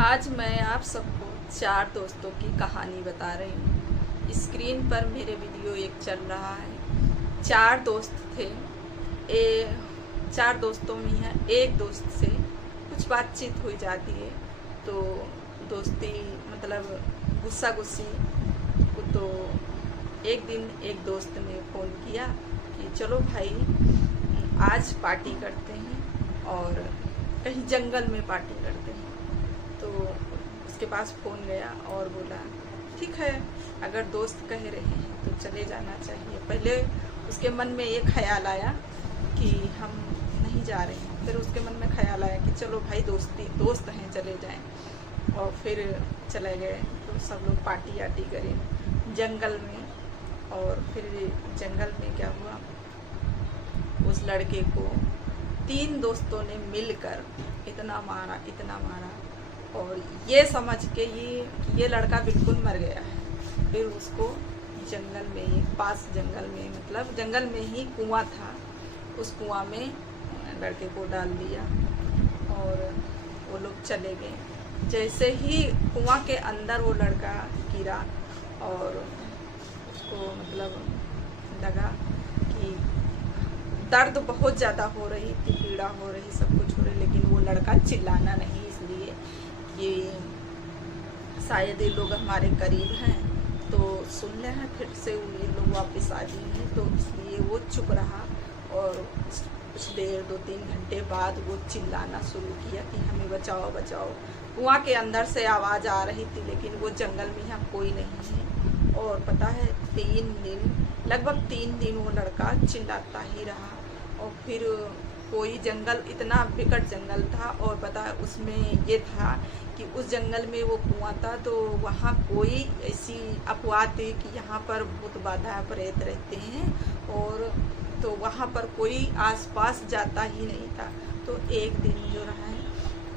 आज मैं आप सबको 4 दोस्तों की कहानी बता रही हूँ। स्क्रीन पर मेरे वीडियो एक चल रहा है। 4 दोस्त थे। 4 दोस्तों में है एक दोस्त से कुछ बातचीत हो जाती है तो दोस्ती मतलब गुस्सा गुस्सी। तो एक दिन एक दोस्त ने फ़ोन किया कि चलो भाई आज पार्टी करते हैं और कहीं जंगल में पार्टी करते हैं। तो उसके पास फ़ोन गया और बोला ठीक है, अगर दोस्त कह रहे हैं तो चले जाना चाहिए। पहले उसके मन में ये ख्याल आया कि हम नहीं जा रहे हैं, फिर उसके मन में ख्याल आया कि चलो भाई दोस्त हैं चले जाएं, और फिर चले गए। तो सब लोग पार्टी आर्टी करें जंगल में। और फिर जंगल में क्या हुआ, उस लड़के को 3 दोस्तों ने मिलकर इतना मारा और ये समझ के ये लड़का बिल्कुल मर गया है। फिर उसको जंगल में ही जंगल में मतलब जंगल में ही कुआं था, उस कुआं में लड़के को डाल दिया और वो लोग चले गए। जैसे ही कुआं के अंदर वो लड़का गिरा और उसको मतलब लगा कि दर्द बहुत ज़्यादा हो रही थी, पीड़ा हो रही, सब कुछ हो रही, लेकिन वो लड़का चिल्लाना नहीं, इसलिए कि शायद ये लोग हमारे करीब हैं तो सुन ले हैं, फिर से ये लोग वापस आ जाएंगे, तो इसलिए वो चुप रहा। और कुछ देर 2-3 घंटे बाद वो चिल्लाना शुरू किया कि हमें बचाओ बचाओ। कुआं के अंदर से आवाज़ आ रही थी, लेकिन वो जंगल में यहाँ कोई नहीं है। और पता है 3 दिन लगभग 3 दिन वो लड़का चिल्लाता ही रहा। और फिर कोई जंगल इतना विकट जंगल था, और पता है उसमें ये था कि उस जंगल में वो कुआं था, तो वहाँ कोई ऐसी अफवाह थी कि यहाँ पर भूत बाधा प्रेत रहते हैं, और तो वहाँ पर कोई आसपास जाता ही नहीं था। तो एक दिन जो रहा है,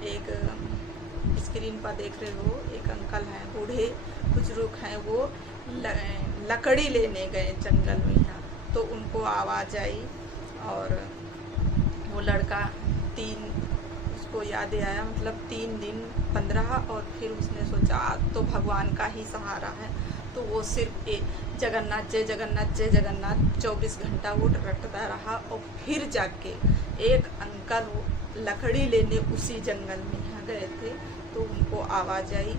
एक स्क्रीन पर देख रहे हो, एक अंकल हैं बूढ़े बुजुर्ग हैं, वो लकड़ी लेने गए जंगल में यहाँ। तो उनको आवाज़ आई और वो लड़का उसको याद आया, मतलब 3 दिन 15। और फिर उसने सोचा तो भगवान का ही सहारा है, तो वो सिर्फ जगन्नाथ जय जगन्नाथ जय जगन्नाथ 24 घंटा वो रटता रहा। और फिर जाके एक अंकल लकड़ी लेने उसी जंगल में यहाँ गए थे, तो उनको आवाज़ आई।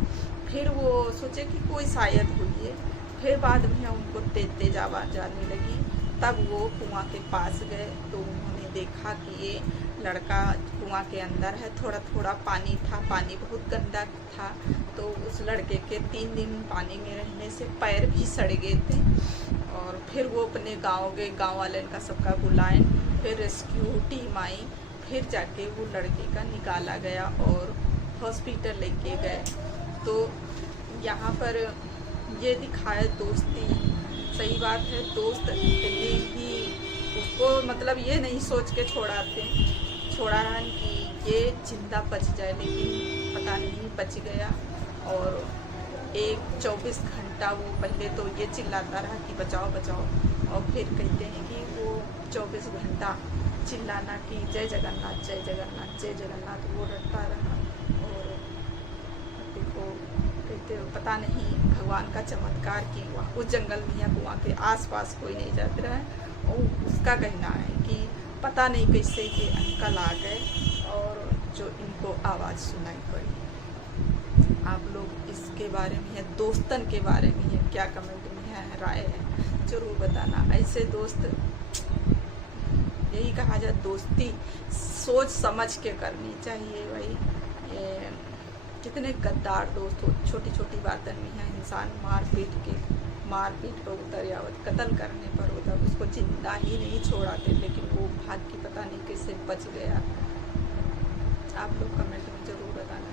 फिर वो सोचे कि कोई शायद हुई है। फिर बाद में उनको तेज आवाज़ आने लगी। तब वो कुआं के पास गए तो उन्होंने देखा कि ये लड़का कुआं के अंदर है। थोड़ा थोड़ा पानी था, पानी बहुत गंदा था। तो उस लड़के के 3 दिन पानी में रहने से पैर भी सड़ गए थे। और फिर वो अपने गांव गए, गांव वाले का सबका बुलाएं, फिर रेस्क्यू टीम आई। फिर जाके वो लड़के का निकाला गया और हॉस्पिटल लेके गए। तो यहाँ पर ये दिखाया दोस्ती, सही बात है, दोस्त ने ही उसको मतलब ये नहीं सोच के छोड़ा रहा कि ये जिंदा बच जाए, लेकिन पता नहीं बच गया। और 24 घंटा वो पहले तो ये चिल्लाता रहा कि बचाओ बचाओ, और फिर कहते हैं कि वो 24 घंटा चिल्लाना कि जय जगन्नाथ जय जगन्नाथ जय जगन्नाथ वो रटता रहा। और देखो कहते पता नहीं भगवान का चमत्कार कि उस जंगल में या कुआं के आसपास कोई नहीं जाते रहा। और उसका कहना है कि पता नहीं कैसे ये अंकल आ गए और जो इनको आवाज़ सुनाई पड़ी। आप लोग इसके बारे में या दोस्तन के बारे में या क्या कमेंट में है राय है ज़रूर बताना। ऐसे दोस्त, यही कहा जाए दोस्ती सोच समझ के करनी चाहिए भाई। कितने गद्दार दोस्त हो, छोटी छोटी बातों में है इंसान मारपीट पर उतर यावत कत्ल करने पर होता, उसको जिंदा ही नहीं छोड़ाते, लेकिन वो भाग की पता नहीं कैसे बच गया। आप लोग कमेंट में ज़रूर बताना।